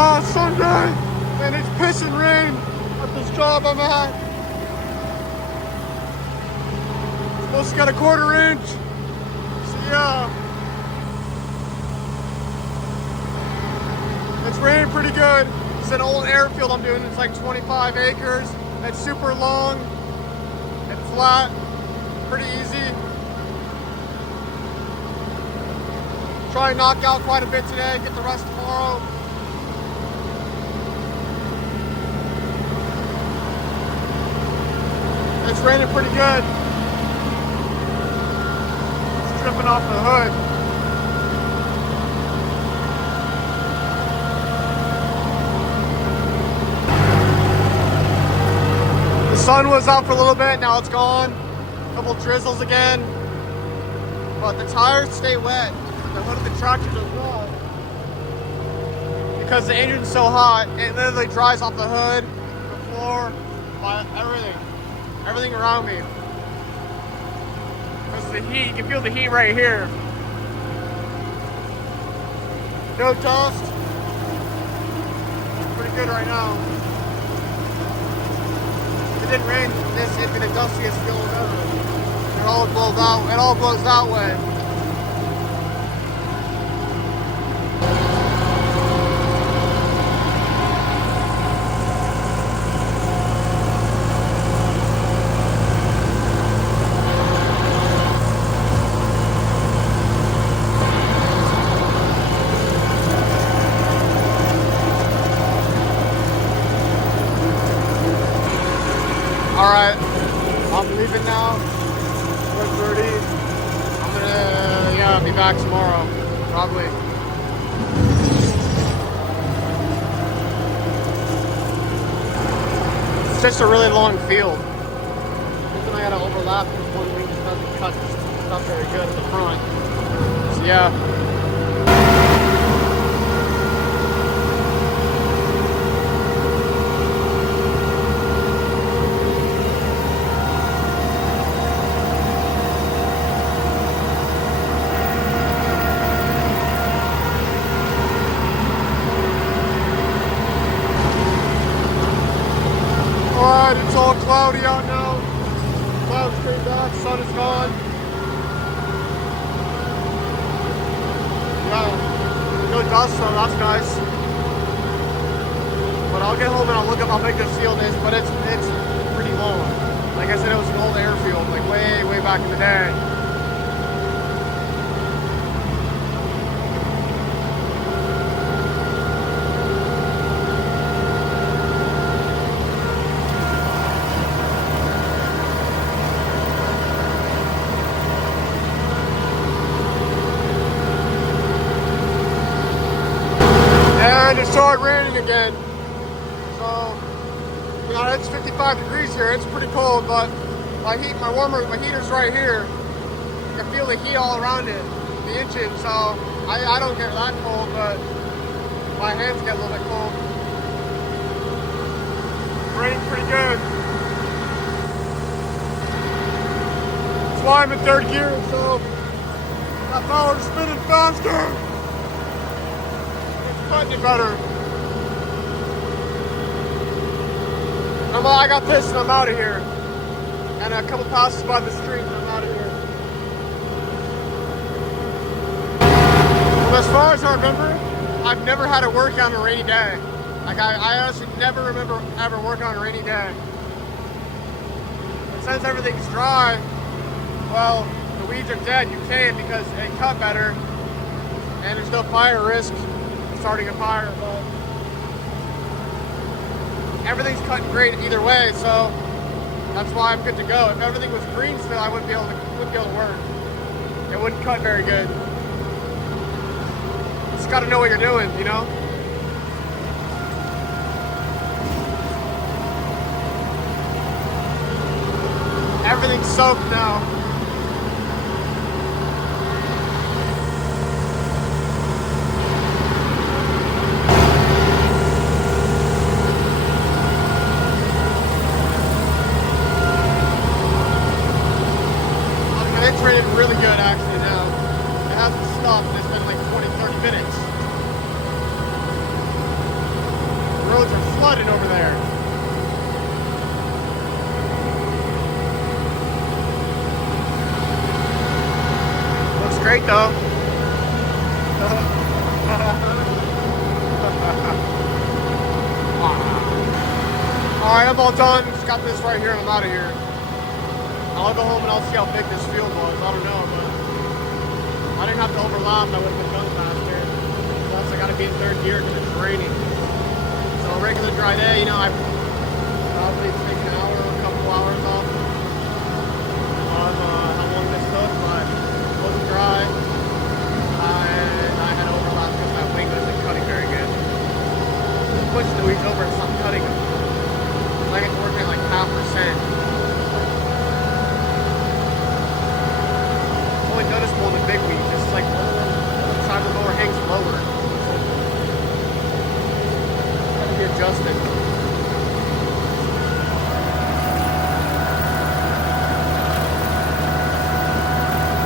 Ah, Sunday, and it's pissing rain at this job I'm at. Supposed to get a 1/4 inch. So yeah, it's raining pretty good. It's an old airfield I'm doing. It's like 25 acres. It's super long and flat, pretty easy. Try and knock out quite a bit today, get the rest tomorrow. It's raining pretty good. It's dripping off the hood. The sun was out for a little bit, now it's gone. A couple drizzles again. But the tires stay wet. The hood of the tractor does not. Because the engine's so hot, it literally dries off the hood, the floor, everything around me. Because the heat, you can feel the heat right here. No dust. It's pretty good right now. If it didn't rain, this it'd be the dustiest feeling ever. It all blows that way. Alright, I'm leaving now. 1:30. I'm gonna, be back tomorrow, probably. It's just a really long field. Then I gotta overlap because one wing just doesn't cut stuff very good at the front. So yeah. Alright, it's all cloudy out now. Clouds came back, sun is gone. Yeah, no dust, so that's nice. But I'll get home and I'll look up how big this field is, but it's pretty long. Like I said, it was an old airfield, like way back in the day. And it started raining again. So, it's 55 degrees here. It's pretty cold, but my heater's right here. I can feel the heat all around it, the engine. So I don't get that cold, but my hands get a little bit cold. Raining pretty good. That's why I'm in 3rd gear, so that power's spinning faster. Any better. I got this and I'm out of here. And a couple passes by the street and I'm out of here. Well, as far as I remember, I've never had to work on a rainy day. Like I honestly never remember ever working on a rainy day. And since everything's dry, well, the weeds are dead. You can because they cut better and there's no fire risk. Starting a fire, but everything's cutting great either way, so that's why I'm good to go. If everything was green still, I wouldn't be able to work. It wouldn't cut very good. You just got to know what you're doing, you know. Everything's soaked now. It's raining really good actually now. It hasn't stopped. It's been like 20-30 minutes. roads are flooded over there. Looks great though. Alright, I'm all done. Just got this right here and I'm out of here. I'll go home and I'll see how big this field was. I don't know, but I didn't have to overlap. I would have been done faster. Plus, I got to be in third gear because it's raining. So a regular dry day, you know, I probably take an hour or a couple hours off of how long this took, but it wasn't dry. And I had overlap because that wing wasn't cutting very good. Just pushing the weeds over and stop cutting them. I get to work at like 0.5%. Only noticeable in the big weeds. It's like the side of the mower hangs lower. Gotta be adjusted.